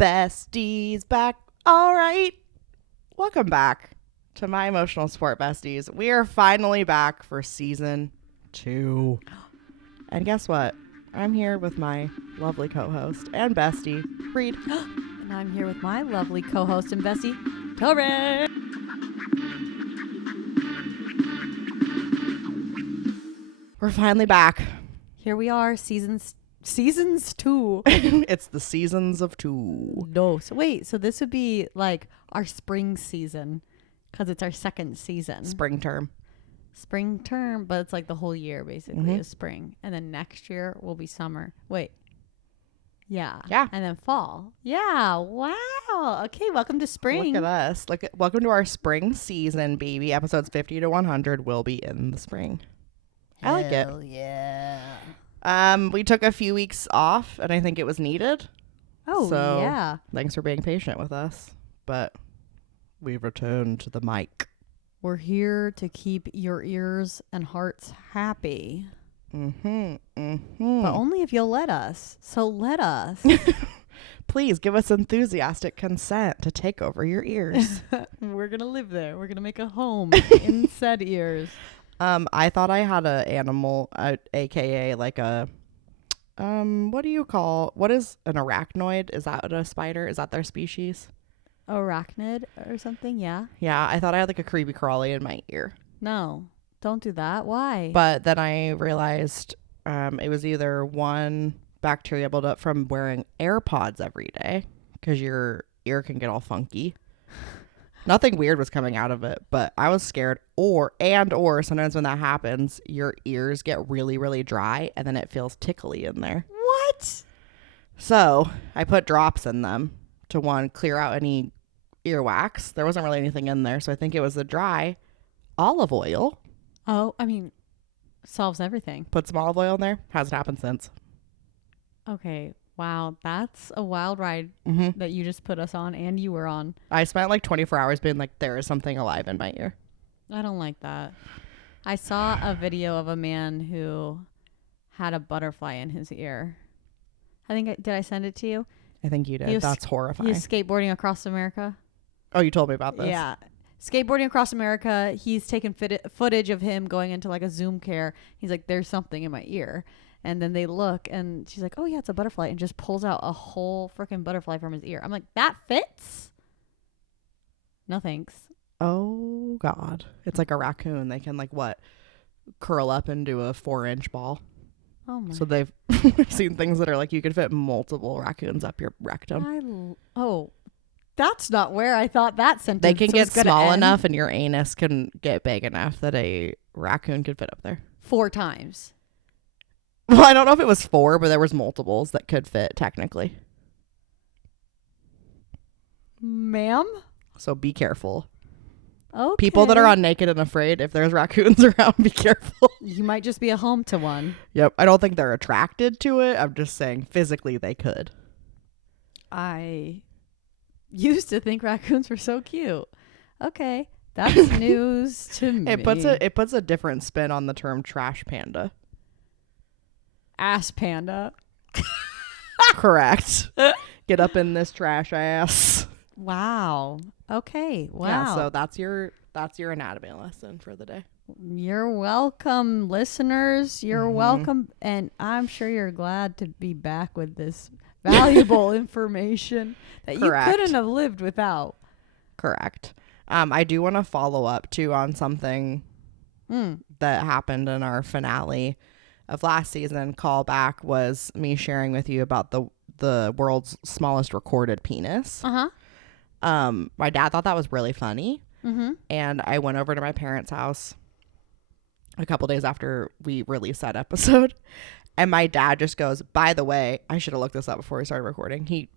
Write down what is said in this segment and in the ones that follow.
besties back. All right. Welcome back to my emotional support besties. We are finally back for season 2. And guess what? I'm here with my lovely co-host and bestie, Reed. And I'm here with my lovely co-host and bestie, Tori. We're finally back. Here we are, seasons 2. It's the seasons of 2. No, so wait, so this would be like our spring season because it's our second season. Spring term. Spring term, but it's like the whole year basically is spring, and then next year will be summer. Wait. Yeah. And then fall. Yeah. Wow. Okay, welcome to spring. Look at us. Welcome to our spring season, baby. Episodes 50 to 100 will be in the spring. I like it. Hell yeah. We took a few weeks off, and I think it was needed. Oh, so yeah. Thanks for being patient with us. But we've returned to the mic. We're here to keep your ears and hearts happy. But But only if you'll let us. So let us. Please give us enthusiastic consent to take over your ears. We're going to live there. We're going to make a home in said ears. I thought I had a animal, aka like a, what is an arachnoid? Is that a spider? Is that their species? Arachnid or something, yeah. Yeah, I thought I had like a creepy crawly in my ear. No, don't do that. Why? But then I realized it was either one bacteria buildup from wearing AirPods every day because your ear can get all funky. Nothing weird was coming out of it, but I was scared. Or sometimes when that happens, your ears get really, really dry and then it feels tickly in there. What? So I put drops in them to clear out any earwax. There wasn't really anything in there, so I think it was the dry olive oil. Oh, I mean, solves everything. Put some olive oil in there. Hasn't happened since. Okay. Wow. That's a wild ride that you just put us on and you were on. I spent like 24 hours being like, there is something alive in my ear. I don't like that. I saw a video of a man who had a butterfly in his ear. Did I send it to you? I think you did. That's horrifying. He was skateboarding across America. Oh, you told me about this. Yeah. Skateboarding across America. He's taken footage of him going into like a Zoom care. He's like, there's something in my ear. And then they look and she's like, oh yeah, it's a butterfly. And just pulls out a whole freaking butterfly from his ear. I'm like, that fits? No thanks. Oh God. It's like a raccoon. They can curl up into a 4-inch ball. Oh my. So they've seen things that are like you could fit multiple raccoons up your rectum. That's not where I thought that sentence They can get small end. enough and your anus can get big enough that a raccoon could fit up there. 4 times. Well, I don't know if it was 4, but there was multiples that could fit technically. Ma'am? So be careful. Okay. People that are on Naked and Afraid, if there's raccoons around, be careful. You might just be a home to one. Yep. I don't think they're attracted to it. I'm just saying physically they could. I used to think raccoons were so cute. Okay. That's news to me. It puts a different spin on the term trash panda. Ass panda. Correct. Get up in this trash ass. Wow. Okay. Wow. Yeah, so that's your anatomy lesson for the day. You're welcome, listeners. You're welcome. And I'm sure you're glad to be back with this valuable information that Correct. you couldn't have lived without. Correct. I do want to follow up too on something that happened in our finale of last season. Callback was me sharing with you about the world's smallest recorded penis. My dad thought that was really funny. And I went over to my parents' house a couple days after we released that episode. And my dad just goes, by the way, I should have looked this up before we started recording. He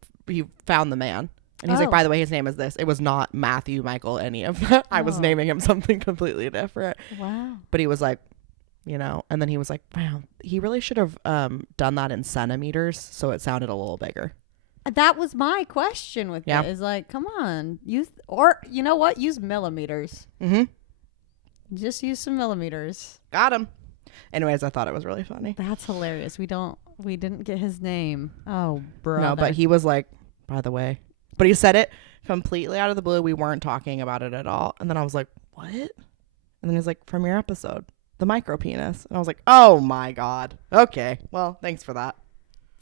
found the man. And he's like, by the way, his name is this. It was not Matthew, Michael, any of that. I was naming him something completely different. Wow. But he was like, and then he was like, wow, he really should have done that in centimeters so it sounded a little bigger. That was my question with it. Is like, come on, use millimeters. Just use some millimeters. Got him. Anyways, I thought it was really funny. That's hilarious. We didn't get his name. Oh, brother. No, but he was like, by the way. But he said it completely out of the blue. We weren't talking about it at all. And then I was like, what? And then he's like, from your episode, the micro penis. And I was like, oh my God. Okay. Well, thanks for that.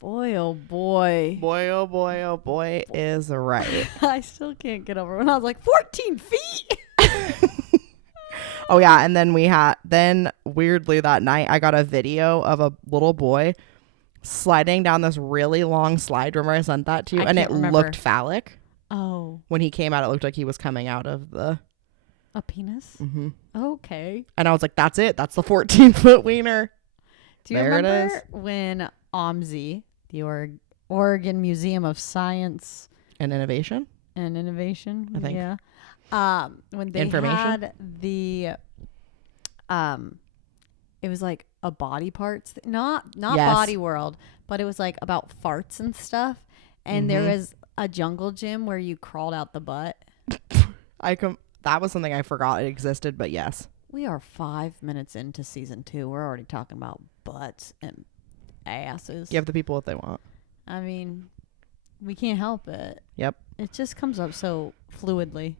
Boy, oh boy. Boy, oh boy, oh boy is right. I still can't get over when I was like 14 feet. Oh yeah, and then weirdly that night I got a video of a little boy sliding down this really long slide. Remember I sent that to you? And it looked phallic. Oh. When he came out, it looked like he was coming out of the... A penis? Mm-hmm. Okay. And I was like, that's it. That's the 14-foot wiener. Do you remember when OMSI, the Oregon Museum of Science and Innovation? I think. Yeah. When they had the it was like a body parts not yes. Body World, but it was like about farts and stuff, and there was a jungle gym where you crawled out the butt. That was something I forgot it existed, but yes. We are 5 minutes into season 2. We're already talking about butts and asses. Give the people what they want. I mean, we can't help it. Yep. It just comes up so fluidly.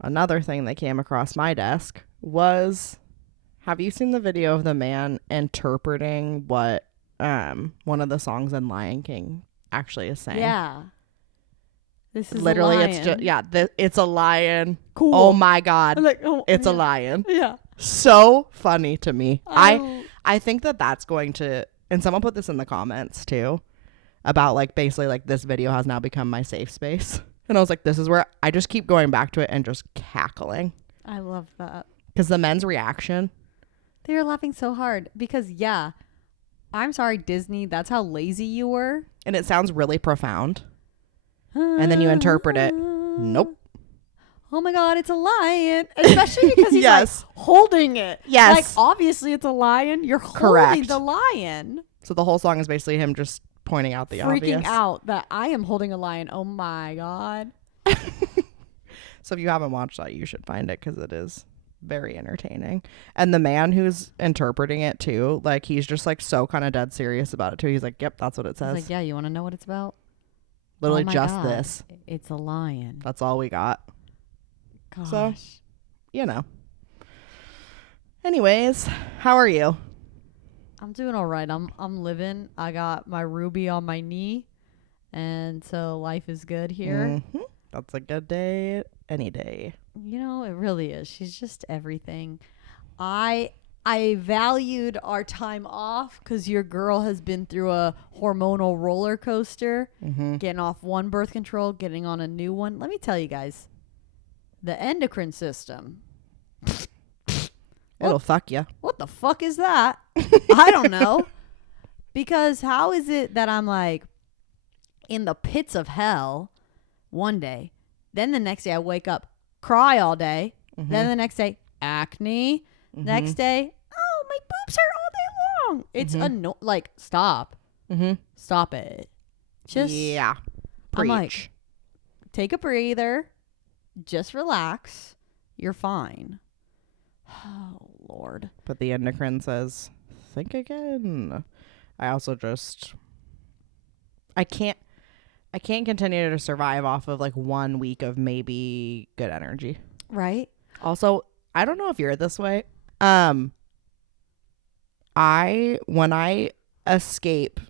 Another thing that came across my desk was, have you seen the video of the man interpreting what one of the songs in Lion King actually is saying? Yeah. This is literally, it's just it's a lion. Cool. Oh my God. I'm like, it's a lion. Yeah. So funny to me. I think that's going to, and someone put this in the comments too, about like basically like this video has now become my safe space. And I was like, this is where I just keep going back to it and just cackling. I love that. Because the men's reaction. They were laughing so hard because, yeah, I'm sorry, Disney, that's how lazy you were. And it sounds really profound. And then you interpret it. Nope. Oh my God, it's a lion. Especially because he's yes. like holding it. Yes. Like, obviously it's a lion. You're holding the lion. So the whole song is basically him just pointing out the obvious. Freaking out that I am holding a lion. Oh my God. So if you haven't watched that, you should find it because it is very entertaining. And the man who's interpreting it too, like he's just like so kind of dead serious about it too. He's like, yep, that's what it says. He's like, yeah, you want to know what it's about? Literally just God. This. It's a lion. That's all we got. Gosh. So, you know. Anyways, how are you? I'm doing all right. I'm living. I got my Ruby on my knee, and so life is good here. Mm-hmm. That's a good day any day. You know, it really is. She's just everything. I valued our time off because your girl has been through a hormonal roller coaster, getting off one birth control, getting on a new one. Let me tell you guys, the endocrine system. It'll fuck you. What the fuck is that? I don't know. Because how is it that I'm like in the pits of hell one day, then the next day I wake up, cry all day, then the next day, acne, next day, oh, my boobs hurt all day long. It's like, stop. Stop it. Just, yeah. Preach. I'm like, take a breather, just relax, you're fine. Oh, Lord. But the endocrine says, think again. I also just, I can't continue to survive off of like 1 week of maybe good energy. Right. Also, I don't know if you're this way. When I escape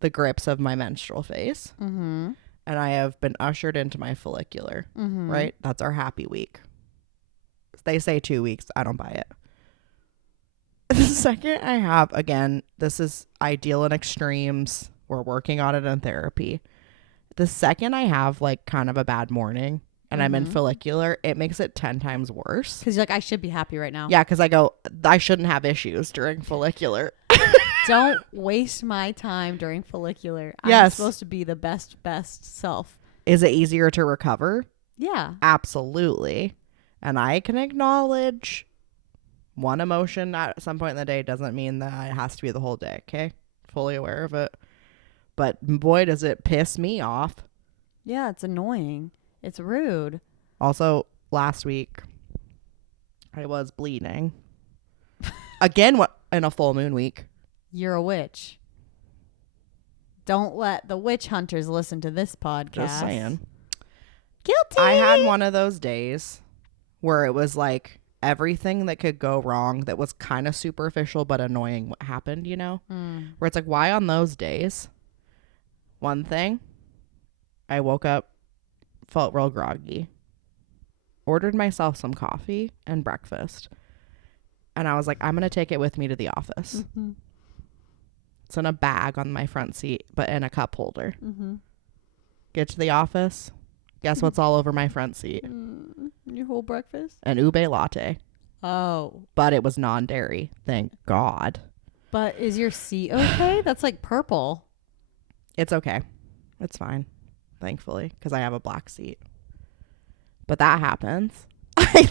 the grips of my menstrual phase and I have been ushered into my follicular, right? That's our happy week. They say 2 weeks. I don't buy it. The second I have, again, this is ideal in extremes. We're working on it in therapy. The second I have like kind of a bad morning and I'm in follicular, it makes it 10 times worse. Because you're like, I should be happy right now. Yeah, because I go, I shouldn't have issues during follicular. Don't waste my time during follicular. Yes. I'm supposed to be the best self. Is it easier to recover? Yeah. Absolutely. And I can acknowledge one emotion at some point in the day doesn't mean that it has to be the whole day, okay? Fully aware of it. But boy, does it piss me off. Yeah, it's annoying. It's rude. Also, last week, I was bleeding. Again, in a full moon week. You're a witch. Don't let the witch hunters listen to this podcast. Just saying. Guilty. I had one of those days where it was like everything that could go wrong that was kind of superficial but annoying what happened, you know? Where it's like, why on those days? One thing, I woke up, felt real groggy, ordered myself some coffee and breakfast, and I was like, I'm going to take it with me to the office. It's in a bag on my front seat, but in a cup holder. Get to the office. Guess what's all over my front seat? Your whole breakfast? An ube latte. Oh. But it was non-dairy. Thank God. But is your seat okay? That's like purple. It's okay. It's fine. Thankfully. Because I have a black seat. But that happens. I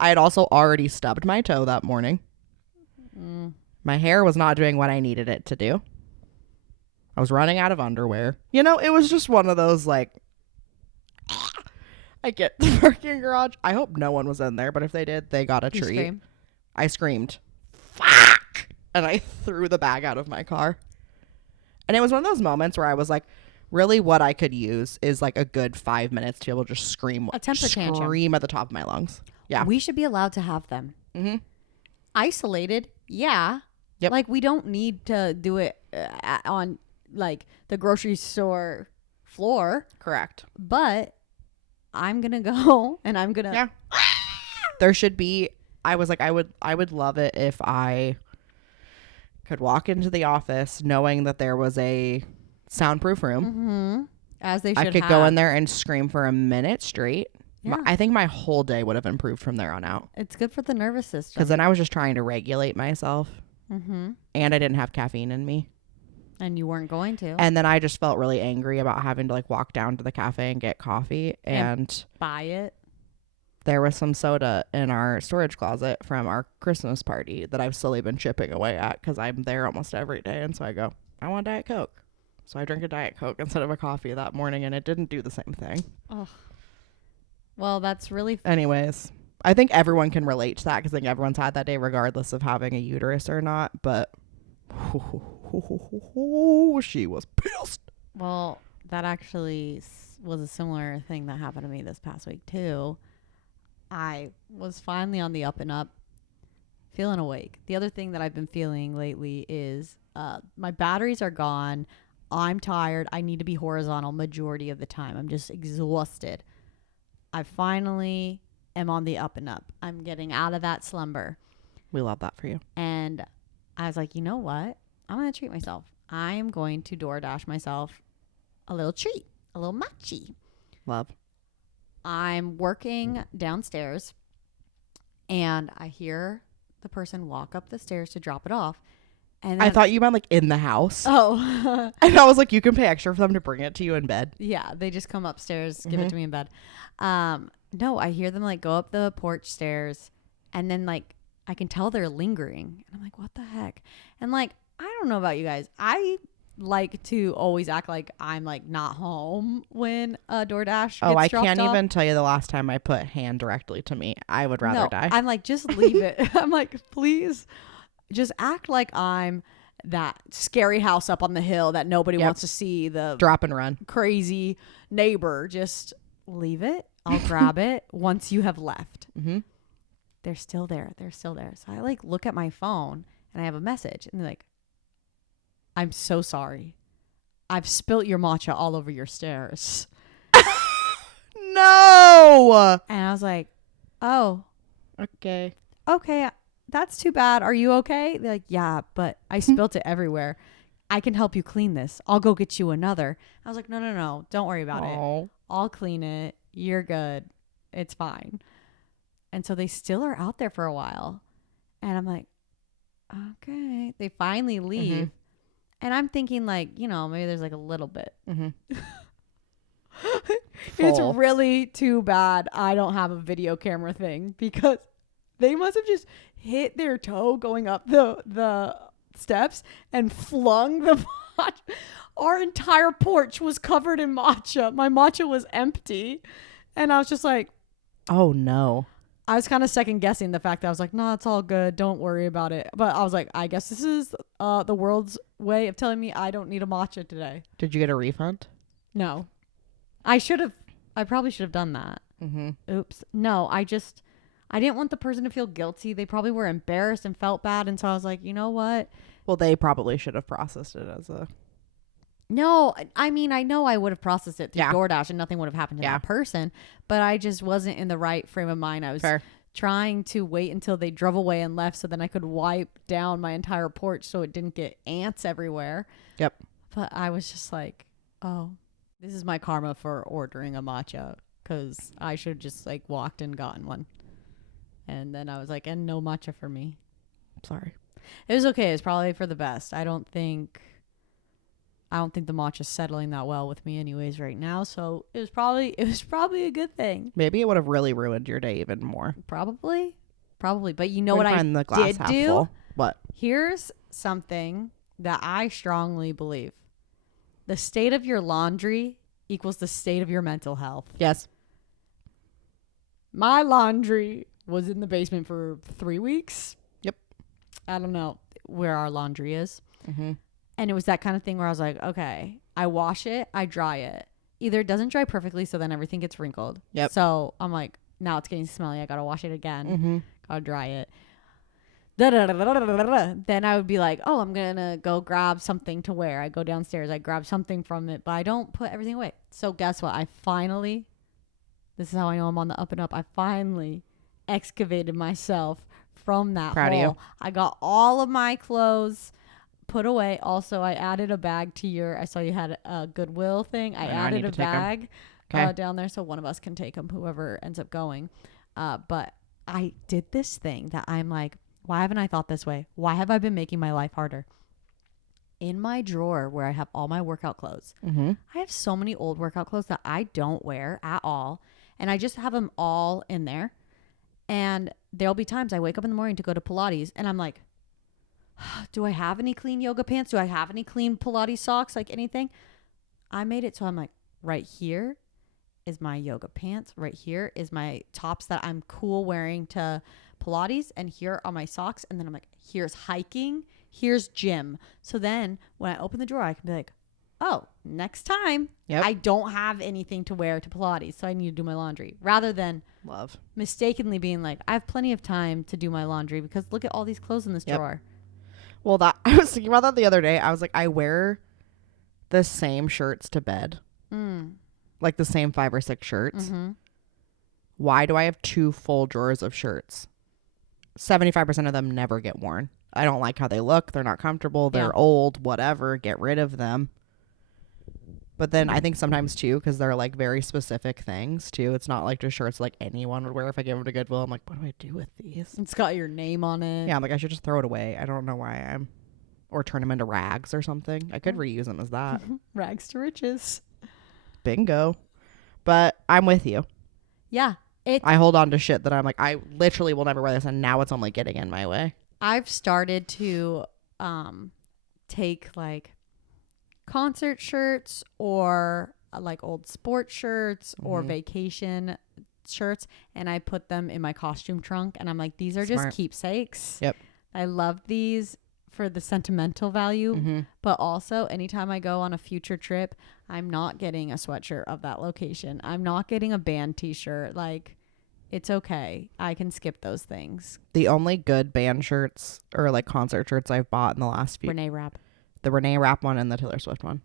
had also already stubbed my toe that morning. My hair was not doing what I needed it to do. I was running out of underwear. You know, it was just one of those like, I get the parking garage. I hope no one was in there, but if they did, they got a treat. Scream? I screamed, fuck! And I threw the bag out of my car. And it was one of those moments where I was like, really what I could use is like a good 5 minutes to be able to just scream. A temper tantrum. Scream at the top of my lungs. Yeah. We should be allowed to have them. Isolated. Yeah. Yep. Like we don't need to do it on like the grocery store floor. Correct. But I'm going to go and I'm going to. Yeah. There should be. I was like, I would love it if I could walk into the office knowing that there was a soundproof room. As they should I could go in there and scream for a minute straight. Yeah. I think my whole day would have improved from there on out. It's good for the nervous system. Because then I was just trying to regulate myself. And I didn't have caffeine in me. And you weren't going to. And then I just felt really angry about having to like walk down to the cafe and get coffee. And buy it. There was some soda in our storage closet from our Christmas party that I've slowly been chipping away at because I'm there almost every day. And so I go, I want Diet Coke. So I drank a Diet Coke instead of a coffee that morning, and it didn't do the same thing. Oh. Well, that's really... Anyways, I think everyone can relate to that because I think everyone's had that day regardless of having a uterus or not. But she was pissed. Well, that actually was a similar thing that happened to me this past week, too. I was finally on the up and up, feeling awake. The other thing that I've been feeling lately is my batteries are gone. I'm tired. I need to be horizontal majority of the time. I'm just exhausted. I finally am on the up and up. I'm getting out of that slumber. We love that for you. And I was like, you know what? I'm going to treat myself. I am going to DoorDash myself a little treat, a little matchi. Love. I'm working downstairs and I hear the person walk up the stairs to drop it off. And I thought you meant like in the house. Oh. And I was like, you can pay extra for them to bring it to you in bed. Yeah, they just come upstairs, give it to me in bed. No, I hear them like go up the porch stairs and then like I can tell they're lingering. And I'm like, what the heck? And like, I don't know about you guys. I like to always act like I'm like not home when DoorDash gets dropped off. I can't even tell you the last time I put hand directly to me. I would rather die. I'm like, just leave it. I'm like, please just act like I'm that scary house up on the hill that nobody wants to see, the drop and run crazy neighbor. Just leave it. I'll grab it once you have left. They're still there. They're still there. So I like look at my phone and I have a message and they're like, I'm so sorry. I've spilt your matcha all over your stairs. No. And I was like, oh, okay. That's too bad. Are you okay? They're like, yeah, but I spilt it everywhere. I can help you clean this. I'll go get you another. I was like, no. Don't worry about it. I'll clean it. You're good. It's fine. And so they still are out there for a while. And I'm like, okay. They finally leave. And I'm thinking like, you know, maybe there's like a little bit. It's really too bad I don't have a video camera thing because they must have just hit their toe going up the steps and flung the matcha. Our entire porch was covered in matcha. My matcha was empty. And I was just like, oh no. I was kind of second guessing the fact that I was like, no, it's all good. Don't worry about it. But I was like, I guess this is the world's way of telling me I don't need a matcha today. Did you get a refund? No. I probably should have done that. Mm-hmm. Oops. No, I didn't want the person to feel guilty. They probably were embarrassed and felt bad. And so I was like, you know what? Well, they probably should have processed it as a... No, I mean, I know I would have processed it through Yeah. DoorDash and nothing would have happened to that person, but I just wasn't in the right frame of mind. I was trying to wait until they drove away and left so then I could wipe down my entire porch so it didn't get ants everywhere. Yep. But I was just like, oh, this is my karma for ordering a matcha because I should have just like walked and gotten one. And then I was like, and no matcha for me. Sorry. It was okay. It's probably for the best. I don't think the matcha's settling that well with me anyways right now. So it was probably a good thing. Maybe it would have really ruined your day even more. Probably. But you know what I find the glass did half do? full. What? Here's something that I strongly believe. The state of your laundry equals the state of your mental health. Yes. My laundry was in the basement for 3 weeks. Yep. I don't know where our laundry is. Mm-hmm. And it was that kind of thing where I was like, okay, I wash it, I dry it. Either it doesn't dry perfectly, so then everything gets wrinkled. Yep. So I'm like, now it's getting smelly. I got to wash it again. Mm-hmm. Got to dry it. Then I would be like, oh, I'm going to go grab something to wear. I go downstairs. I grab something from it, but I don't put everything away. So guess what? This is how I know I'm on the up and up. I finally excavated myself from that Proud of hole. you. I got all of my clothes put away. Also, I added a bag to I saw you had a Goodwill thing. I added a bag down there so one of us can take them, whoever ends up going. But I did this thing that I'm like, why haven't I thought this way? Why have I been making my life harder? In my drawer where I have all my workout clothes, Mm-hmm. I have so many old workout clothes that I don't wear at all. And I just have them all in there. And there'll be times I wake up in the morning to go to Pilates and I'm like, do I have any clean yoga pants? Do I have any clean Pilates socks? Like anything? I made it so I'm like, right here is my yoga pants. Right here is my tops that I'm cool wearing to Pilates. And here are my socks. And then I'm like, here's hiking. Here's gym. So then when I open the drawer, I can be like, oh, next time I don't have anything to wear to Pilates. So I need to do my laundry rather than mistakenly being like, I have plenty of time to do my laundry because look at all these clothes in this drawer. Well, I was thinking about that the other day. I was like, I wear the same shirts to bed. Like the same 5 or 6 shirts. Mm-hmm. Why do I have 2 full drawers of shirts? 75% of them never get worn. I don't like how they look. They're not comfortable. They're old, whatever. Get rid of them. But then I think sometimes too, because they're like very specific things too. It's not like just shirts like anyone would wear. If I give them to Goodwill, I'm like, what do I do with these? It's got your name on it. Yeah, I'm like, I should just throw it away. I don't know why or turn them into rags or something. I could reuse them as that. Rags to riches. Bingo. But I'm with you. Yeah. I hold on to shit that I'm like, I literally will never wear this, and now it's only getting in my way. I've started to take like concert shirts or like old sports shirts or vacation shirts, and I put them in my costume trunk, and I'm like, these are just keepsakes. Yep. I love these for the sentimental value, but also anytime I go on a future trip, I'm not getting a sweatshirt of that location. I'm not getting a band t-shirt. Like, it's okay. I can skip those things. The only good band shirts or like concert shirts I've bought in the last few. Renee Rapp. The Renee Rapp one and the Taylor Swift one.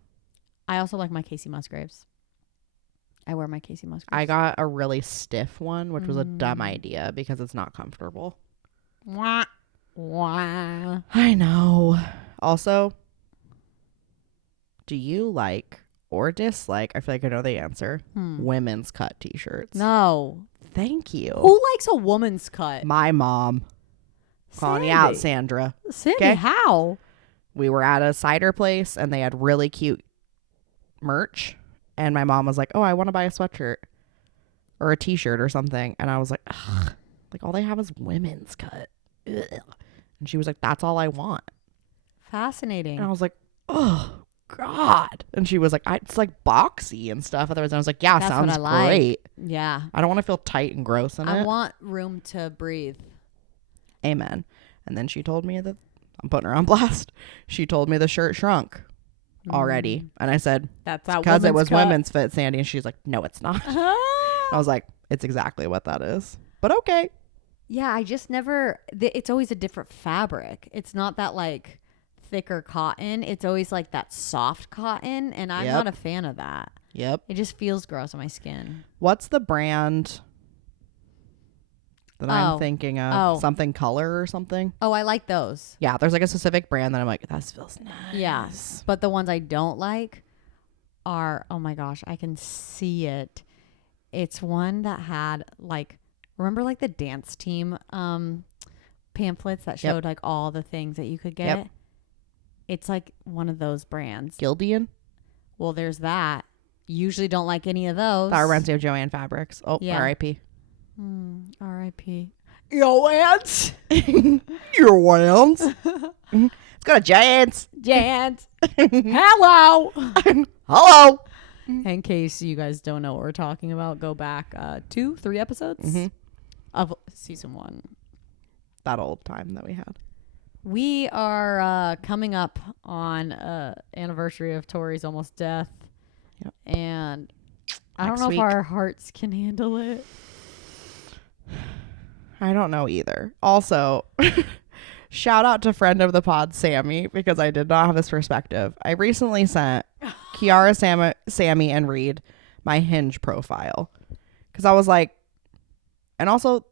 I also like my Casey Musgraves. I wear my Casey Musgraves. I got a really stiff one, which was a dumb idea because it's not comfortable. Wah, wah. I know. Also, do you like or dislike, I feel like I know the answer, women's cut t-shirts? No. Thank you. Who likes a woman's cut? My mom. Calling you out, Sandra. Sandy, how? We were at a cider place and they had really cute merch. And my mom was like, oh, I want to buy a sweatshirt or a t-shirt or something. And I was like, ugh, like all they have is women's cut. Ugh. And she was like, that's all I want. Fascinating. And I was like, oh, God. And she was like, it's like boxy and stuff. Otherwise, I was like, yeah, That's sounds what I like. great. Yeah. I don't want to feel tight and gross in it. I want room to breathe. Amen. And then she told me that, I'm putting her on blast. She told me the shirt shrunk already. And I said, That's because it was women's fit, Sandy. And she's like, no, it's not. I was like, it's exactly what that is. But okay. Yeah, I just never, it's always a different fabric. It's not that like thicker cotton. It's always like that soft cotton. And I'm not a fan of that. Yep. It just feels gross on my skin. What's the brand that I'm thinking of? Something Color or something? Oh, I like those. Yeah, there's like a specific brand that I'm like, that feels nice. Yeah. But the ones I don't like are, oh my gosh, I can see it. It's one that had like, remember like the dance team pamphlets that showed like all the things that you could get? Yep. It's like one of those brands. Gildan? Well, there's that. Usually don't like any of those. That reminds me of Joanne Fabrics. Oh, yeah. R.I.P. R.I.P. Joanne's. Your hands. It's got a giant. Hello. Hello. In case you guys don't know what we're talking about, go back 2-3 episodes of season 1. That old time that we had. We are coming up on anniversary of Tori's almost death. Yep. And I don't Next know week. if our hearts can handle it. I don't know either. Also, shout out to friend of the pod, Sammy, because I did not have this perspective. I recently sent Kiara, Sammy, and Reed my Hinge profile. Because I was like, and also,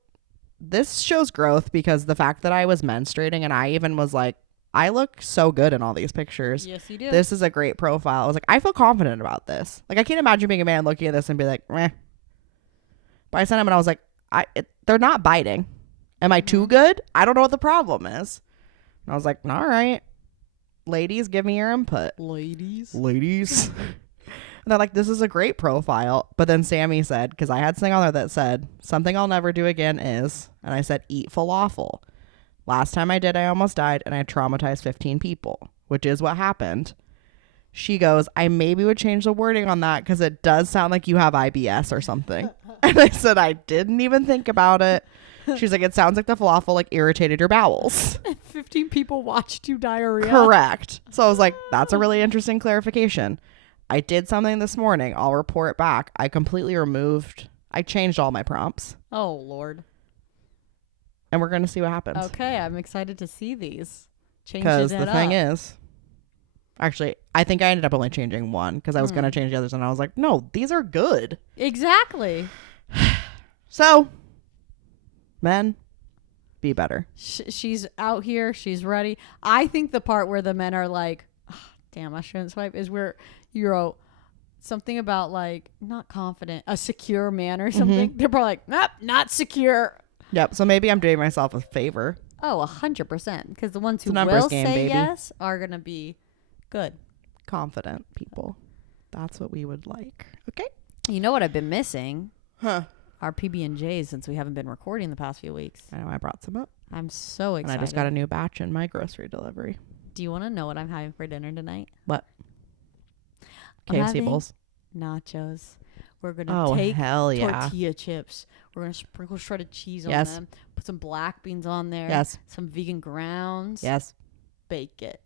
this shows growth because the fact that I was menstruating and I even was like, I look so good in all these pictures. Yes, you do. This is a great profile. I was like, I feel confident about this. Like, I can't imagine being a man looking at this and be like, meh. But I sent him and I was like, they're not biting. Am I too good? I don't know what the problem is. And I was like, all right. Ladies, give me your input. Ladies. And they're like, this is a great profile. But then Sammy said, because I had something on there that said, something I'll never do again is, and I said, eat falafel. Last time I did, I almost died and I traumatized 15 people, which is what happened. She goes, I maybe would change the wording on that because it does sound like you have IBS or something. And I said, I didn't even think about it. She's like, it sounds like the falafel like irritated your bowels. 15 people watched you diarrhea. Correct. So I was like, that's a really interesting clarification. I did something this morning. I'll report back. I changed all my prompts. Oh, Lord. And we're going to see what happens. Okay, I'm excited to see these. Because the thing is, actually, I think I ended up only changing one because I was going to change the others. And I was like, no, these are good. Exactly. So, men, be better. She's out here. She's ready. I think the part where the men are like, oh, damn, I shouldn't swipe, is where you wrote something about like, not confident, a secure man or something. They're probably like, nope, not secure. Yep. So maybe I'm doing myself a favor. Oh, 100%. Because the ones who numbers will game, say baby. yes are going to be good. Confident people. That's what we would like. Okay. You know what I've been missing? Huh. Our PB&Js, since we haven't been recording the past few weeks. I know I brought some up. I'm so excited. And I just got a new batch in my grocery delivery. Do you want to know what I'm having for dinner tonight? What? I'm KFC having bowls. Nachos. We're going to take hell yeah. tortilla chips. We're going to sprinkle shredded cheese on Yes. them. Put some black beans on there. Yes. Some vegan grounds. Yes. Bake it.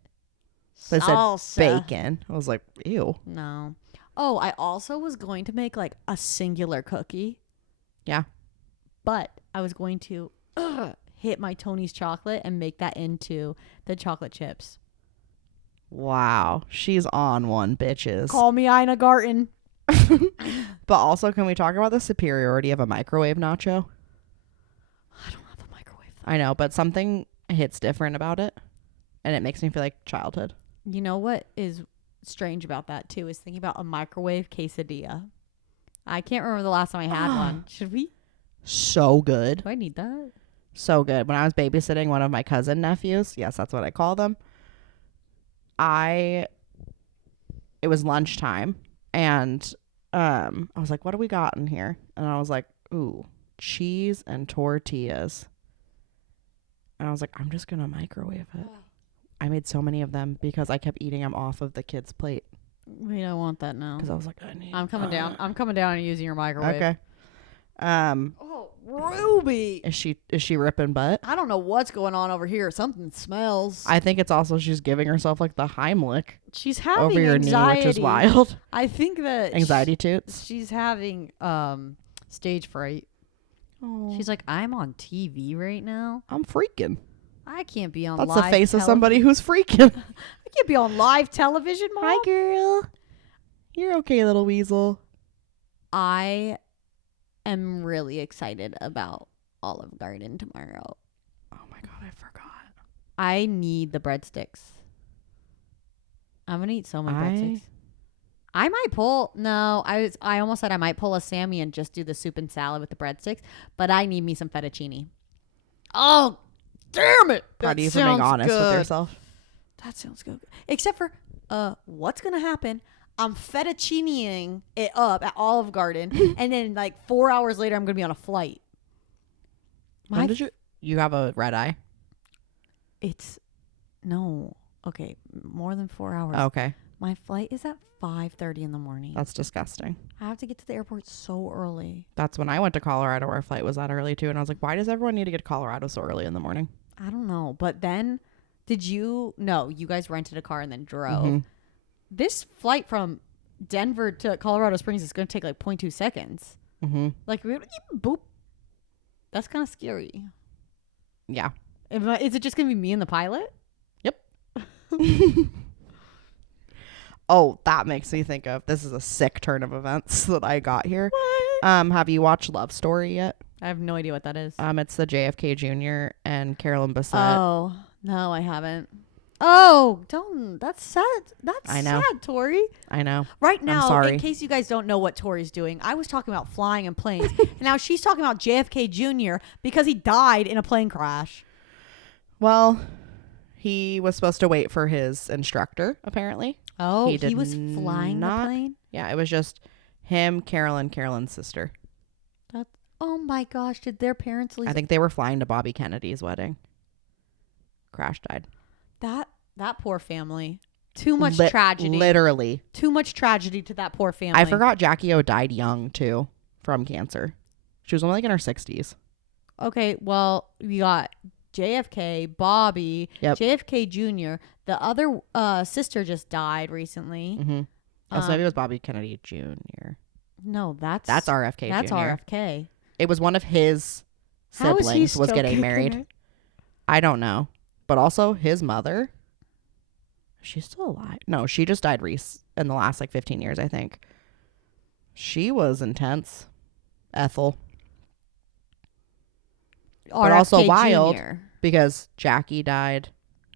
They said Salsa. bacon. I was like, ew. No. Oh, I also was going to make like a singular cookie. Yeah. But I was going to hit my Tony's chocolate and make that into the chocolate chips. Wow. She's on one, bitches. Call me Ina Garten. But also, can we talk about the superiority of a microwave nacho? I don't have a microwave. I know, but something hits different about it. And it makes me feel like childhood. You know what is strange about that too is thinking about a microwave quesadilla. I can't remember the last time I had one. Should we? So good. Do I need that? So good. When I was babysitting one of my cousin nephews, yes, that's what I call them. It was lunchtime and I was like, what do we got in here? And I was like, ooh, cheese and tortillas. And I was like, I'm just going to microwave it. I made so many of them because I kept eating them off of the kids' plate. We don't want that now. Because I was like, I'm coming down. I'm coming down and using your microwave. Okay. Oh, Ruby. Is she ripping butt? I don't know what's going on over here. Something smells. I think it's also she's giving herself like the Heimlich She's having over your anxiety. knee, which is wild. I think that Anxiety toots. she's having stage fright. Oh. She's like, I'm on TV right now. I'm freaking. I can't be on That's live the face of somebody who's freaking. I can't be on live television, Mom. Hi, girl. You're okay, little weasel. I am really excited about Olive Garden tomorrow. Oh my God, I forgot. I need the breadsticks. I'm gonna eat so many breadsticks. I might pull. No, I almost said I might pull a Sammy and just do the soup and salad with the breadsticks, but I need me some fettuccine. Oh, damn it! Proud of you for being honest with yourself. That sounds good. Except for, what's gonna happen? I'm fettuccineing it up at Olive Garden, and then like 4 hours later, I'm gonna be on a flight. When did you have a red eye? No. Okay, more than 4 hours. Okay. My flight is at 5:30 in the morning. That's disgusting. I have to get to the airport so early. That's when I went to Colorado. Our flight was that early too, and I was like, why does everyone need to get to Colorado so early in the morning? I don't know. But then, you guys rented a car and then drove. Mm-hmm. This flight from Denver to Colorado Springs is going to take like 0.2 seconds. Mm-hmm. Like, boop. That's kind of scary. Yeah. Is it just going to be me and the pilot? Yep. Oh, that makes me think of, this is a sick turn of events that I got here. What? Have you watched Love Story yet? I have no idea what that is. It's the JFK Jr. and Carolyn Bessette. Oh, no, I haven't. Oh, don't. That's sad. That's I know. sad, Tori. I know. Right now, I'm sorry. in case you guys don't know what Tori's doing, I was talking about flying in planes. And now she's talking about JFK Jr. because he died in a plane crash. Well, he was supposed to wait for his instructor, apparently. Oh, he was flying the plane? Yeah, it was just him, Carolyn's sister. Oh my gosh, did their parents leave? I think they were flying to Bobby Kennedy's wedding. Crash died. That poor family. Too much tragedy. Literally. Too much tragedy to that poor family. I forgot Jackie O died young, too, from cancer. She was only like in her 60s. Okay, well, we got JFK, Bobby, Yep. JFK Jr. The other sister just died recently. Mm-hmm. So maybe it was Bobby Kennedy Jr. No, that's RFK That's Jr. RFK. It was one of his How is he siblings was still getting kicking married. it? I don't know. But also his mother, she's still alive. No, she just died in the last like 15 years, I think. She was intense. Ethel. But also wild Jr. because Jackie died.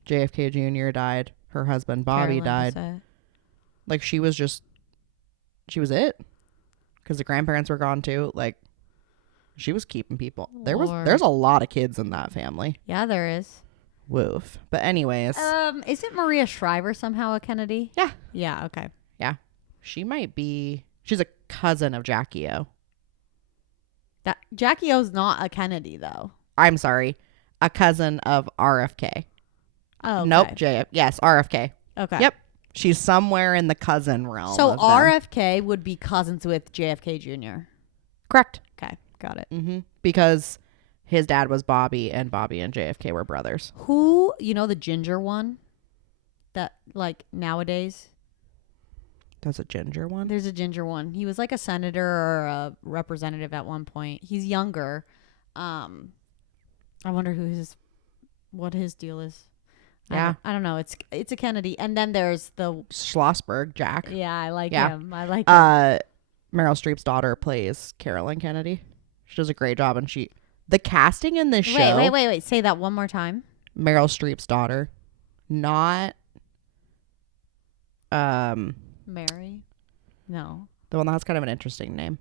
JFK Jr. died. Her husband Bobby died. Like she was it. Because the grandparents were gone too. Like she was keeping people. There's a lot of kids in that family. Yeah, there is. Woof. But anyways. Isn't Maria Shriver somehow a Kennedy? Yeah. Yeah, okay. Yeah. She's a cousin of Jackie O. Jackie O's not a Kennedy though. I'm sorry. A cousin of RFK. Oh, okay. Nope. Yes, RFK. Okay. Yep. She's somewhere in the cousin realm. So of them. RFK would be cousins with JFK Jr. Correct. Okay, got it. Mm-hmm. Because his dad was Bobby and JFK were brothers. Who, the ginger one that like nowadays? There's a ginger one? There's a ginger one. He was like a senator or a representative at one point. He's younger. I wonder what his deal is. Yeah. I don't know. It's a Kennedy. And then there's the Schlossberg Jack. Yeah, I like him. I like him. Meryl Streep's daughter plays Carolyn Kennedy. She does a great job, and the casting in this show. Wait. Say that one more time. Meryl Streep's daughter, not Mary. No. The one that has kind of an interesting name.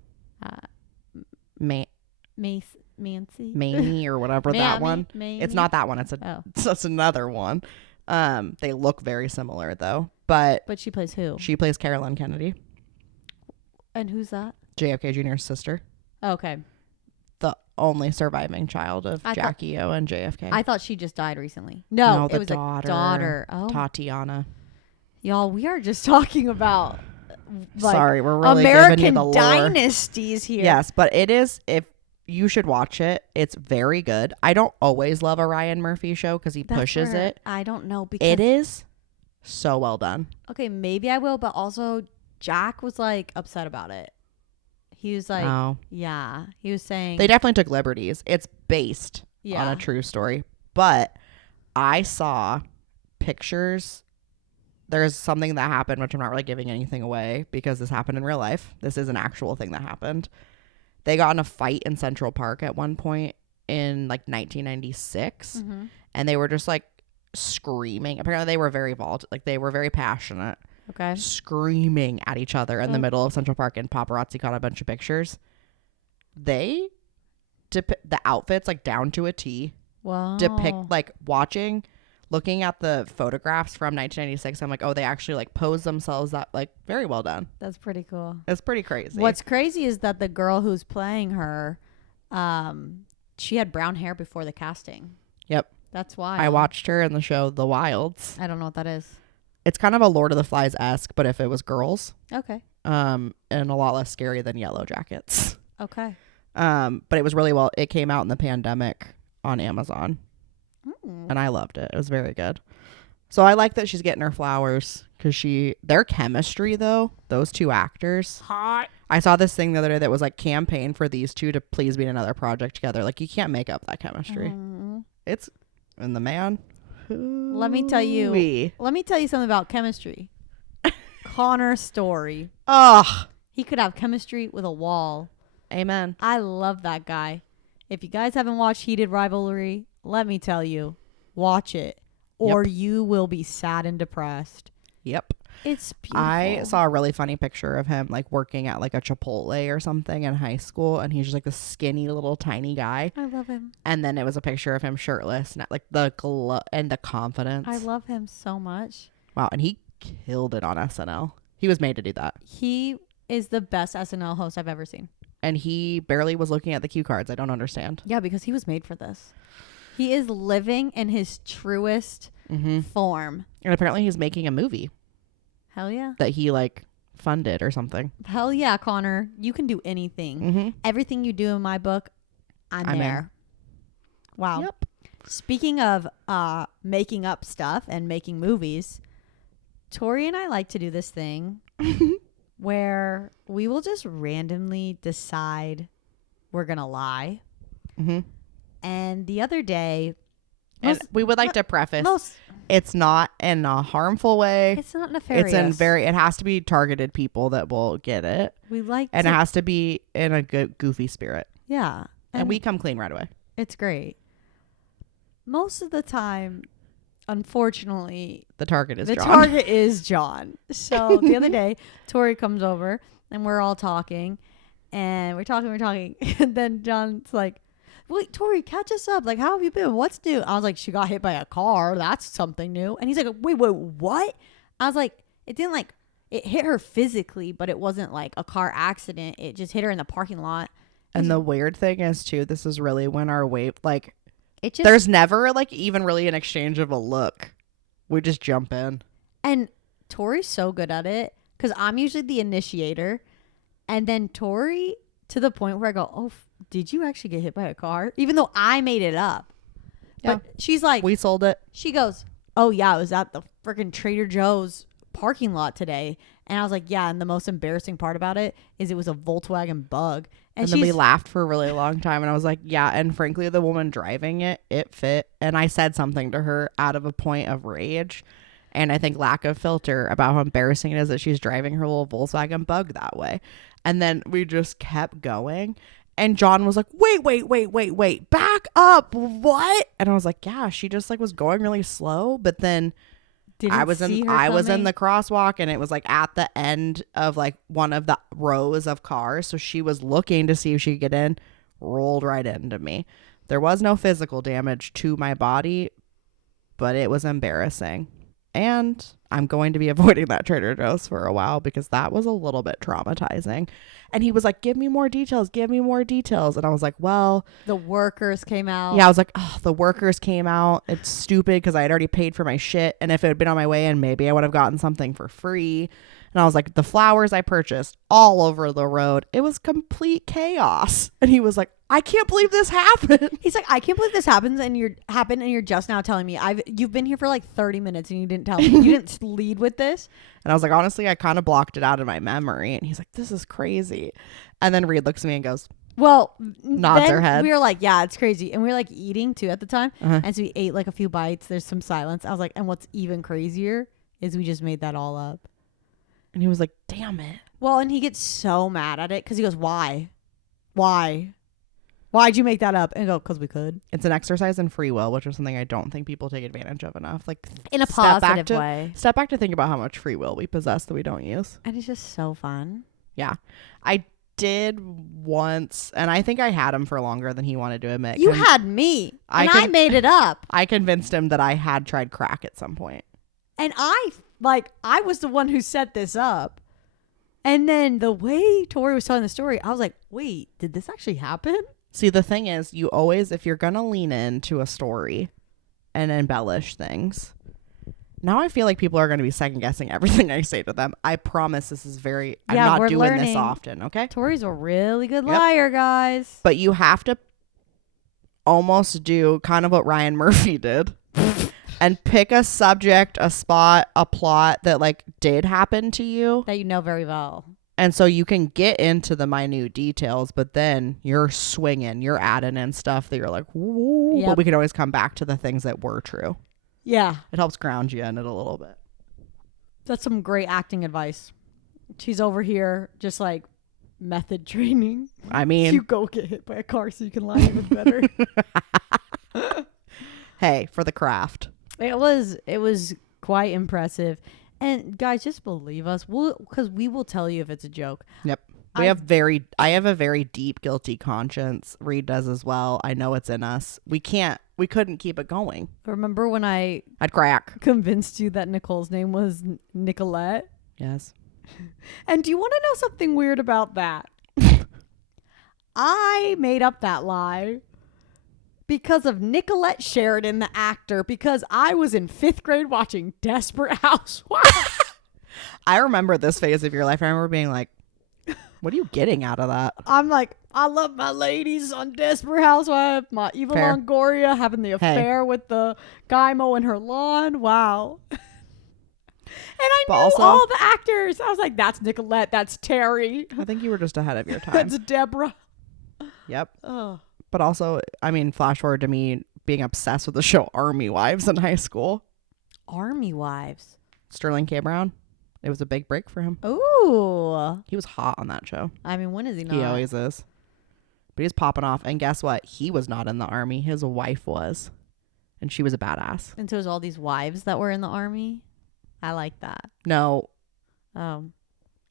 Mancy. Mamie or whatever that one. Mamie. It's not that one. It's another one. They look very similar though. But she plays who? She plays Carolyn Kennedy. And who's that? JFK Jr.'s sister. Okay. The only surviving child of Jackie O and JFK. I thought she just died recently. No, the it was daughter, a daughter. Oh, Tatiana. y'all, we are just talking about Sorry, we're really American giving you the lore. dynasties here. Yes, but it is, if you should watch it. It's very good. I don't always love a Ryan Murphy show because he pushes it. I don't know. Because it is so well done. Okay, maybe I will, but also Jack was like upset about it. He was like, yeah, he was saying they definitely took liberties. It's based on a true story, but I saw pictures. There's something that happened, which I'm not really giving anything away because this happened in real life. This is an actual thing that happened. They got in a fight in Central Park at one point in like 1996, and they were just like screaming. Apparently they were very volatile. Like they were very passionate. Okay. Screaming at each other in the middle of Central Park, and paparazzi caught a bunch of pictures. They depict the outfits like down to a T. Wow. Depict like looking at the photographs from 1996. I'm like, oh, they actually like pose themselves that like very well done. That's pretty cool. It's pretty crazy. What's crazy is that the girl who's playing her, she had brown hair before the casting. Yep. That's why I watched her in the show The Wilds. I don't know what that is. It's kind of a Lord of the Flies-esque, but if it was girls. Okay. And a lot less scary than Yellow Jackets. Okay. But it was really well. It came out in the pandemic on Amazon. And I loved it. It was very good. So I like that she's getting her flowers because their chemistry though, those two actors. Hot. I saw this thing the other day that was like campaign for these two to please be in another project together. Like you can't make up that chemistry. And the man. Let me tell you something about chemistry. Connor Story. Oh, he could have chemistry with a wall. Amen. I love that guy. If you guys haven't watched Heated Rivalry, let me tell you, watch it or you will be sad and depressed. Yep. It's beautiful. I saw a really funny picture of him like working at like a Chipotle or something in high school, and he's just like a skinny little tiny guy. I love him. And then it was a picture of him shirtless, and like the glow and the confidence. I love him so much. Wow, and he killed it on SNL. He was made to do that. He is the best SNL host I've ever seen. And he barely was looking at the cue cards. I don't understand. Yeah, because he was made for this. He is living in his truest form. And apparently he's making a movie. Hell yeah. That he like funded or something. Hell yeah, Connor. You can do anything. Everything you do in my book, I'm there. In. Wow. Yep. Speaking of making up stuff and making movies, Tori and I like to do this thing where we will just randomly decide we're going to lie. And the other day... And we would like to preface, it's not in a harmful way. It's not nefarious. It has to be targeted people that will get it. It has to be in a good, goofy spirit. Yeah. And we come clean right away. It's great. Most of the time, unfortunately, the target is John. So the other day, Tori comes over and we're all talking and we're talking. And then John's like, wait, Tori, catch us up. Like, how have you been? What's new? I was like, she got hit by a car. That's something new. And he's like, wait, what? I was like, it hit her physically, but it wasn't like a car accident. It just hit her in the parking lot. And the weird thing is, too, this is really when our wave, like, there's never, like, even really an exchange of a look. We just jump in. And Tori's so good at it because I'm usually the initiator. And then Tori, to the point where I go, oh, did you actually get hit by a car? Even though I made it up. Yeah. But she's like... We sold it. She goes, oh, yeah, I was at the freaking Trader Joe's parking lot today. And I was like, yeah, and the most embarrassing part about it is it was a Volkswagen Bug. And then we laughed for a really long time. And I was like, yeah. And frankly, the woman driving it fit. And I said something to her out of a point of rage. And I think lack of filter about how embarrassing it is that she's driving her little Volkswagen Bug that way. And then we just kept going. And John was like, wait, back up. What? And I was like, yeah, she just like was going really slow. But then I was in the crosswalk, and it was like at the end of like one of the rows of cars. So she was looking to see if she could get in, rolled right into me. There was no physical damage to my body, but it was embarrassing. And I'm going to be avoiding that Trader Joe's for a while because that was a little bit traumatizing. And he was like, give me more details. Give me more details. And I was like, well, The workers came out. yeah, I was like, oh, the workers came out. It's stupid because I had already paid for my shit. And if it had been on my way in, maybe I would have gotten something for free. And I was like, the flowers I purchased all over the road, it was complete chaos. And he was like, I can't believe this happened. He's like, I can't believe this happens and you're just now telling me. You've been here for like 30 minutes and you didn't tell me. You didn't lead with this. And I was like, honestly, I kind of blocked it out of my memory. And he's like, this is crazy. And then Reed looks at me and goes, Well, nods then her head. we were like, yeah, it's crazy. And we were like eating too at the time. Uh-huh. And so we ate like a few bites. There's some silence. I was like, and what's even crazier is we just made that all up. And he was like, damn it. Well, and he gets so mad at it because he goes, why? Why'd you make that up? And I go, because we could. It's an exercise in free will, which is something I don't think people take advantage of enough. Like, In a step back positive way. Step back to think about how much free will we possess that we don't use. And it's just so fun. Yeah. I did once, and I think I had him for longer than he wanted to admit. You had me. And I made it up. I convinced him that I had tried crack at some point. And I was the one who set this up. And then the way Tori was telling the story, I was like, wait, did this actually happen? See, the thing is, you always, if you're going to lean into a story and embellish things, now I feel like people are going to be second guessing everything I say to them. I promise this is I'm not doing learning. this often, okay? Tori's a really good liar, guys. But you have to almost do kind of what Ryan Murphy did and pick a subject, a spot, a plot that like did happen to you. That you know very well. And so you can get into the minute details, but then you're swinging, you're adding in stuff that you're like, ooh, Yep. but we can always come back to the things that were true. Yeah. It helps ground you in it a little bit. That's some great acting advice. She's over here just like method training. I mean, You go get hit by a car so you can lie even better. hey, for the craft. It was quite impressive. And guys, just believe us. Because we will tell you if it's a joke. Yep. I have a very deep guilty conscience. Reed does as well. I know it's in us. We couldn't keep it going. Remember when I'd crack. convinced you that Nicole's name was Nicolette? Yes. And do you want to know something weird about that? I made up that lie because of Nicolette Sheridan, the actor, because I was in 5th grade watching Desperate Housewives. I remember this phase of your life. I remember being like, what are you getting out of that? I'm like, I love my ladies on Desperate Housewives. My Eva Fair. Longoria having the affair with the guy mowing her lawn. Wow. And I But knew also- all the actors. I was like, that's Nicolette. That's Terry. I think you were just ahead of your time. That's Deborah. Yep. Oh. But also, I mean, flash forward to me being obsessed with the show Army Wives in high school. Army Wives. Sterling K. Brown. It was a big break for him. Ooh. He was hot on that show. I mean, when is he not? He always is. But he's popping off. And guess what? He was not in the Army. His wife was. And she was a badass. And so it was all these wives that were in the Army? I like that. No. Oh.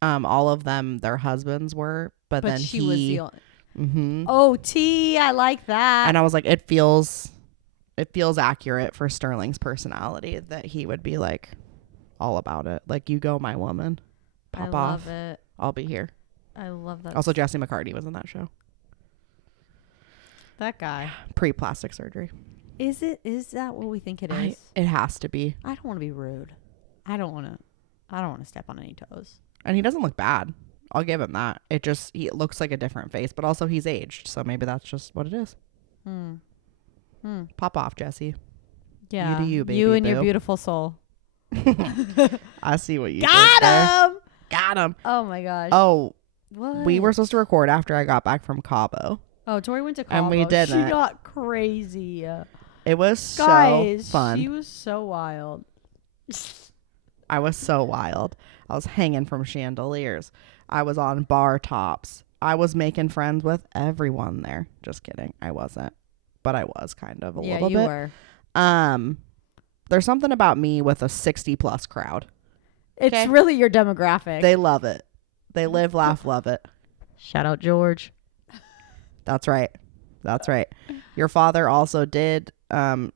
All of them, their husbands were. But then she was the only. Mm-hmm. Oh, T. I like that. And I was like, it feels accurate for Sterling's personality that he would be like all about it. Like, you go, my woman. Pop I off. love it. I'll be here. I love that. Also, Jesse McCarty was in that show. That guy. Pre-plastic surgery. Is that what we think it is? It has to be. I don't want to be rude. I don't want to step on any toes. And he doesn't look bad. I'll give him that. He looks like a different face, but also he's aged. So maybe that's just what it is. Pop off, Jesse. Yeah. You do you, baby. You and boo. your beautiful soul. I see what you Got did there. him. Got him. Oh my gosh. Oh, What? we were supposed to record after I got back from Cabo. Oh, Tori went to Cabo. And we didn't. She got crazy. It was Guys, so fun. she was so wild. I was so wild. I was hanging from chandeliers. I was on bar tops. I was making friends with everyone there. Just kidding. I wasn't. But I was kind of a little bit. Yeah, you were. There's something about me with a 60 plus crowd. It's Okay. really your demographic. They love it. They live, laugh, love it. Shout out George. That's right. That's right. Your father also did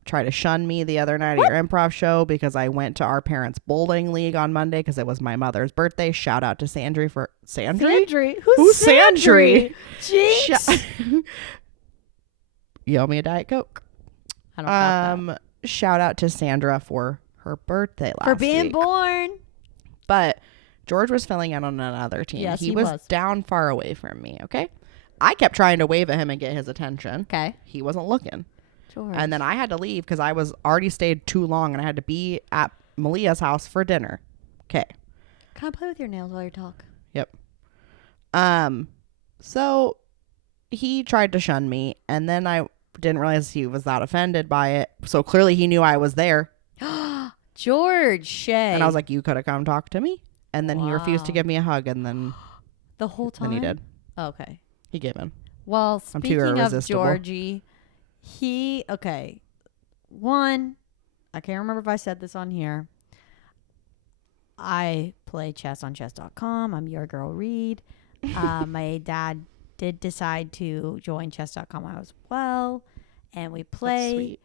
try to shun me the other night at your improv show because I went to our parents' bowling league on Monday because it was my mother's birthday. Shout out to Sandry for Sandry. Who's Sandry? Jinx. You owe me a Diet Coke. I don't got that. Shout out to Sandra for her birthday last week. For being born. But George was filling in on another team. Yes, he was down far away from me, okay? I kept trying to wave at him and get his attention. Okay. He wasn't looking. George. And then I had to leave because I was already stayed too long and I had to be at Malia's house for dinner. Okay. Can I play with your nails while you talk? Yep. So he tried to shun me and then I didn't realize he was that offended by it. So clearly he knew I was there. George Shay. And I was like, you could have come talk to me. And then he refused to give me a hug and then the whole time. Then he did. Okay. He gave in. Well, I'm too speaking of irresistible. Georgie, one, I can't remember if I said this on here. I play chess on chess.com. I'm your girl Reed. My dad did decide to join chess.com as well. And we play. That's sweet.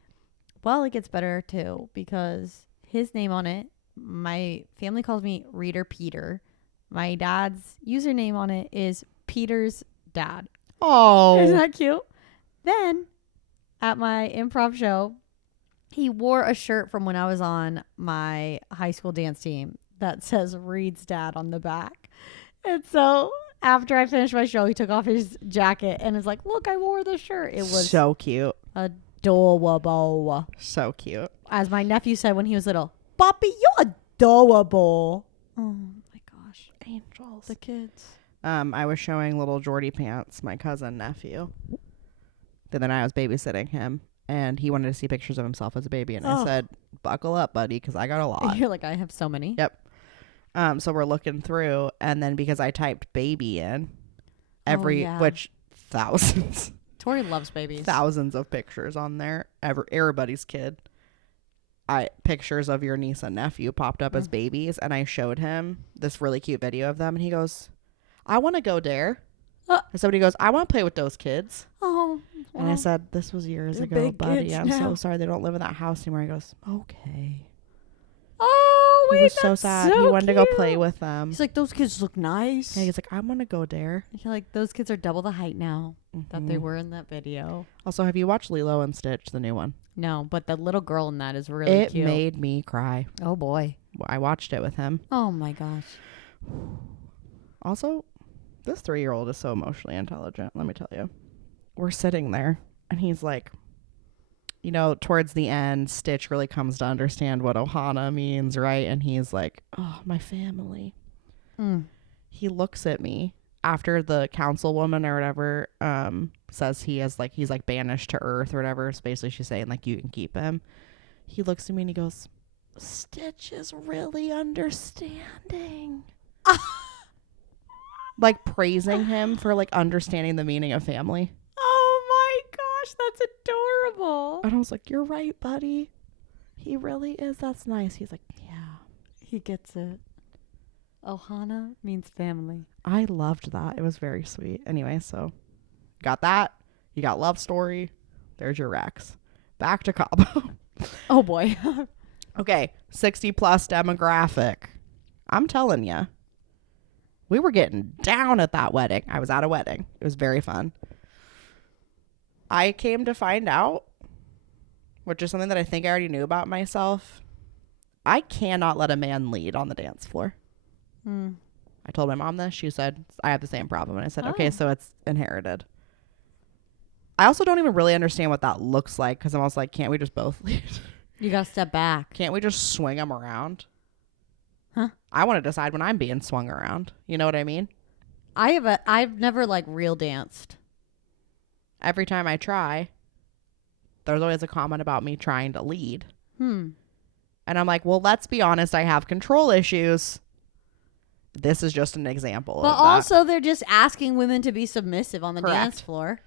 Well, it gets better too because his name on it, my family calls me Reader Peter. My dad's username on it is Peter's dad. Oh. Isn't that cute? Then at my improv show, he wore a shirt from when I was on my high school dance team that says Reed's dad on the back. And so after I finished my show, he took off his jacket and is like, look, I wore the shirt. It was so cute. Adorable. So cute. As my nephew said when he was little, Poppy, you're adorable. Oh my gosh. Angels. The kids. I was showing little Jordy Pants, my cousin nephew. The other night I was babysitting him and he wanted to see pictures of himself as a baby. And I said, buckle up, buddy, because I got a lot. You're like, I have so many. Yep. So we're looking through and then because I typed baby in which thousands. Tori loves babies. Thousands of pictures on there. Everybody's kid. Pictures of your niece and nephew popped up as babies and I showed him this really cute video of them and he goes, I want to go there. And somebody goes, I want to play with those kids. Oh. And I said, this was years ago, buddy. I'm so sorry they don't live in that house anymore. He goes, okay. Oh, wait, he was so sad. So he wanted cute. to go play with them. He's like, those kids look nice. Yeah, he's like, I want to go there. You're like, those kids are double the height now that they were in that video. Also, have you watched Lilo and Stitch, the new one? No, but the little girl in that is really cute. It made me cry. Oh, boy. I watched it with him. Oh, my gosh. Also, this 3-year-old is so emotionally intelligent, let me tell you. We're sitting there, and he's like, towards the end, Stitch really comes to understand what Ohana means, right? And he's like, oh, my family. He looks at me after the councilwoman or whatever says he's banished to Earth or whatever. So basically she's saying, like, you can keep him. He looks at me and he goes, Stitch is really understanding. Like praising him for like understanding the meaning of family. Oh my gosh, that's adorable. And I was like, you're right, buddy. He really is. That's nice. He's like, yeah. He gets it. Ohana means family. I loved that. It was very sweet. Anyway, so got that. You got Love Story. There's your Rex. Back to Cabo. Oh boy. Okay, 60 plus demographic. I'm telling you. We were getting down at that wedding. I was at a wedding. It was very fun. I came to find out, which is something that I think I already knew about myself. I cannot let a man lead on the dance floor. I told my mom this. She said, I have the same problem. And I said, okay, so it's inherited. I also don't even really understand what that looks like because I'm also like, can't we just both lead? You got to step back. Can't we just swing them around? Huh? I want to decide when I'm being swung around. You know what I mean? I've never like real danced. Every time I try, there's always a comment about me trying to lead. And I'm like, well, let's be honest. I have control issues. This is just an example of that. But also they're just asking women to be submissive on the Correct. dance floor.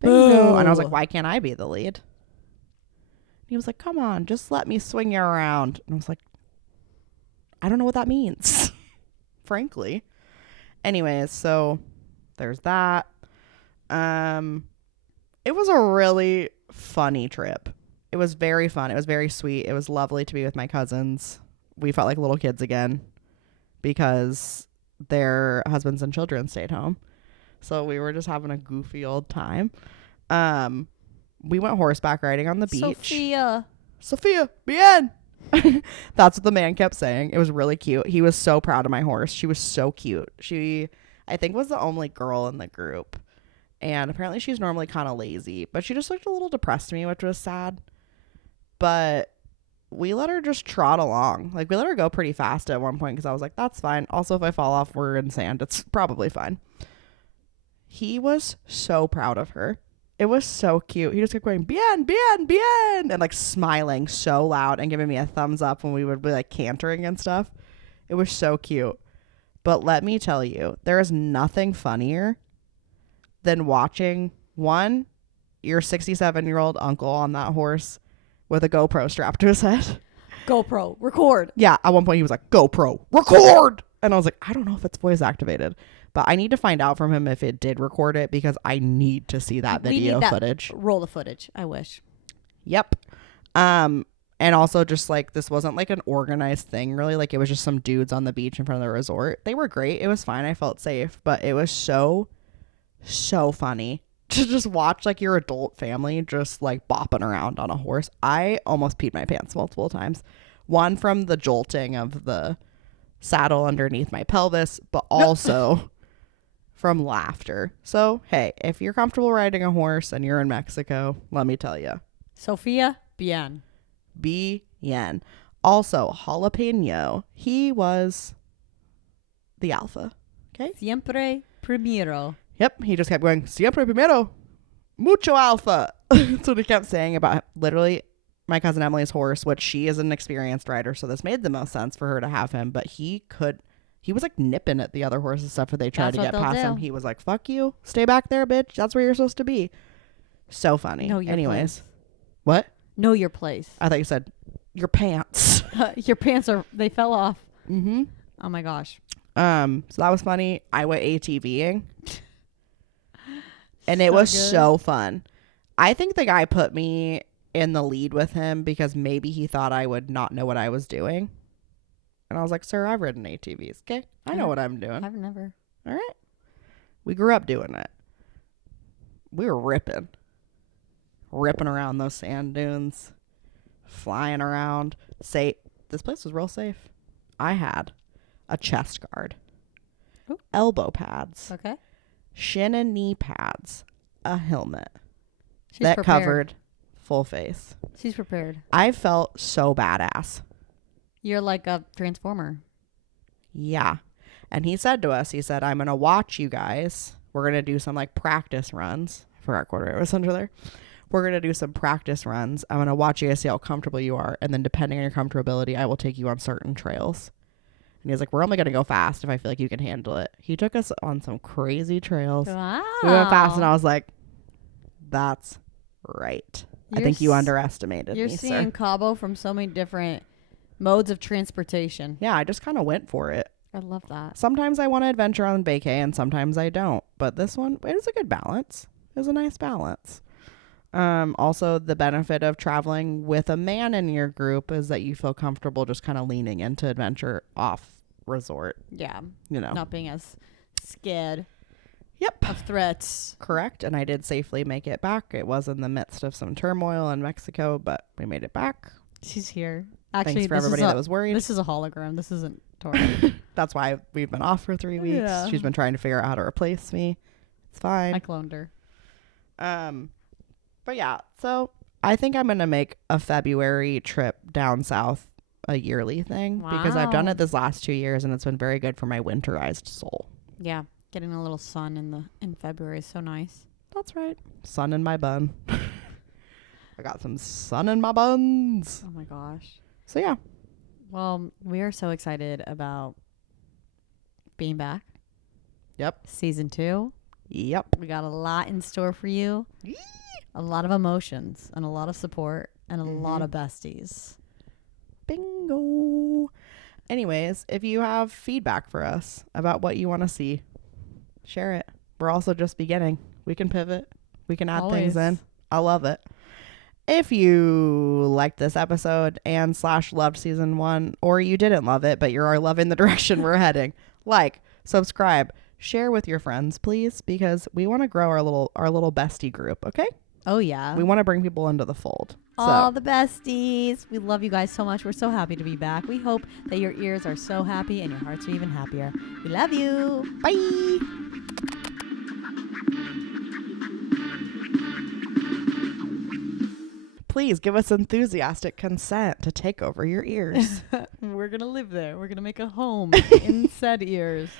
Bingo. And I was like, why can't I be the lead? He was like, come on, just let me swing you around. And I was like, I don't know what that means, frankly. Anyways, so there's that. It was a really funny trip. It was very fun. It was very sweet. It was lovely to be with my cousins. We felt like little kids again because their husbands and children stayed home. So we were just having a goofy old time. We went horseback riding on the beach. Sophia, bien. That's what the man kept saying. It was really cute. He was so proud of my horse. She was so cute. She, I think, was the only girl in the group. And apparently she's normally kind of lazy. But she just looked a little depressed to me, which was sad. But we let her just trot along. Like, we let her go pretty fast at one point because I was like, that's fine. Also, if I fall off, we're in sand. It's probably fine. He was so proud of her. It was so cute. He just kept going, bien, bien, bien, and like smiling so loud and giving me a thumbs up when we would be like cantering and stuff. It was so cute. But let me tell you, there is nothing funnier than watching your 67-year-old uncle on that horse with a GoPro strapped to his head. GoPro, record. Yeah, at one point he was like, GoPro, record! And I was like, I don't know if it's voice activated, but I need to find out from him if it did record it because I need to see that video footage. Roll the footage, I wish. Yep. And also just like, this wasn't like an organized thing really. Like, it was just some dudes on the beach in front of the resort. They were great. It was fine. I felt safe, but it was so funny to just watch like your adult family just like bopping around on a horse. I almost peed my pants multiple times. One from the jolting of the saddle underneath my pelvis, but also from laughter. So, hey, if you're comfortable riding a horse and you're in Mexico, let me tell you. Sophia, bien. Bien. Also, Jalapeno, he was the alpha. Okay. Siempre primero. Yep, he just kept going, siempre primero, mucho alfa. That's what he kept saying about literally my cousin Emily's horse, which she is an experienced rider, so this made the most sense for her to have him. But he was like nipping at the other horses stuff that they tried to get past him. He was like, fuck you, stay back there, bitch. That's where you're supposed to be. So funny. Anyways. Place. What? Know your place. I thought you said your pants. Your pants they fell off. Mm-hmm. Oh my gosh. So that was funny. I went ATVing. And it was so fun. I think the guy put me in the lead with him because maybe he thought I would not know what I was doing. And I was like, sir, I've ridden ATVs. Okay. I know what I'm doing. I've never. All right. We grew up doing it. We were ripping around those sand dunes, flying around. This place was real safe. I had a chest guard, elbow pads. Okay. Shin and knee pads, a helmet She's prepared. Covered full face. She's prepared. I felt so badass. You're like a transformer. Yeah. And he said to us, I'm going to watch you guys. We're going to do some like practice runs. I forgot quarter was under there. We're going to do some practice runs. I'm going to watch you guys see how comfortable you are. And then depending on your comfortability, I will take you on certain trails. And he was like, we're only going to go fast if I feel like you can handle it. He took us on some crazy trails. Wow. We went fast and I was like, that's right. I think you underestimated me, You're seeing Cabo from so many different modes of transportation. Yeah, I just kind of went for it. I love that. Sometimes I want to adventure on vacay and sometimes I don't. But this one, it was a good balance. It was a nice balance. Also, the benefit of traveling with a man in your group is that you feel comfortable just kind of leaning into adventure off resort. Yeah. You know. Not being as scared. Yep. Of threats. Correct. And I did safely make it back. It was in the midst of some turmoil in Mexico, but we made it back. She's here. Actually, thanks for everybody that was worried. This is a hologram. This isn't Tori. That's why we've been off for 3 weeks. Yeah. She's been trying to figure out how to replace me. It's fine. I cloned her. But yeah, so I think I'm going to make a February trip down south a yearly thing because I've done it this last 2 years and it's been very good for my winterized soul. Yeah. Getting a little sun in February is so nice. That's right. Sun in my bun. I got some sun in my buns. Oh my gosh. So yeah. Well, we are so excited about being back. Yep. Season 2. Yep. We got a lot in store for you. A lot of emotions and a lot of support and a lot of besties. Bingo. Anyways, if you have feedback for us about what you want to see, share it. We're also just beginning. We can pivot. We can add things in. I love it. If you liked this episode and / loved season 1, or you didn't love it, but you're loving the direction we're heading, subscribe, share with your friends, please, because we want to grow our little bestie group. Okay. Oh yeah. We want to bring people into the fold. All the besties. We love you guys so much. We're so happy to be back. We hope that your ears are so happy and your hearts are even happier. We love you. Bye. Please give us enthusiastic consent to take over your ears. We're going to live there. We're going to make a home in said ears.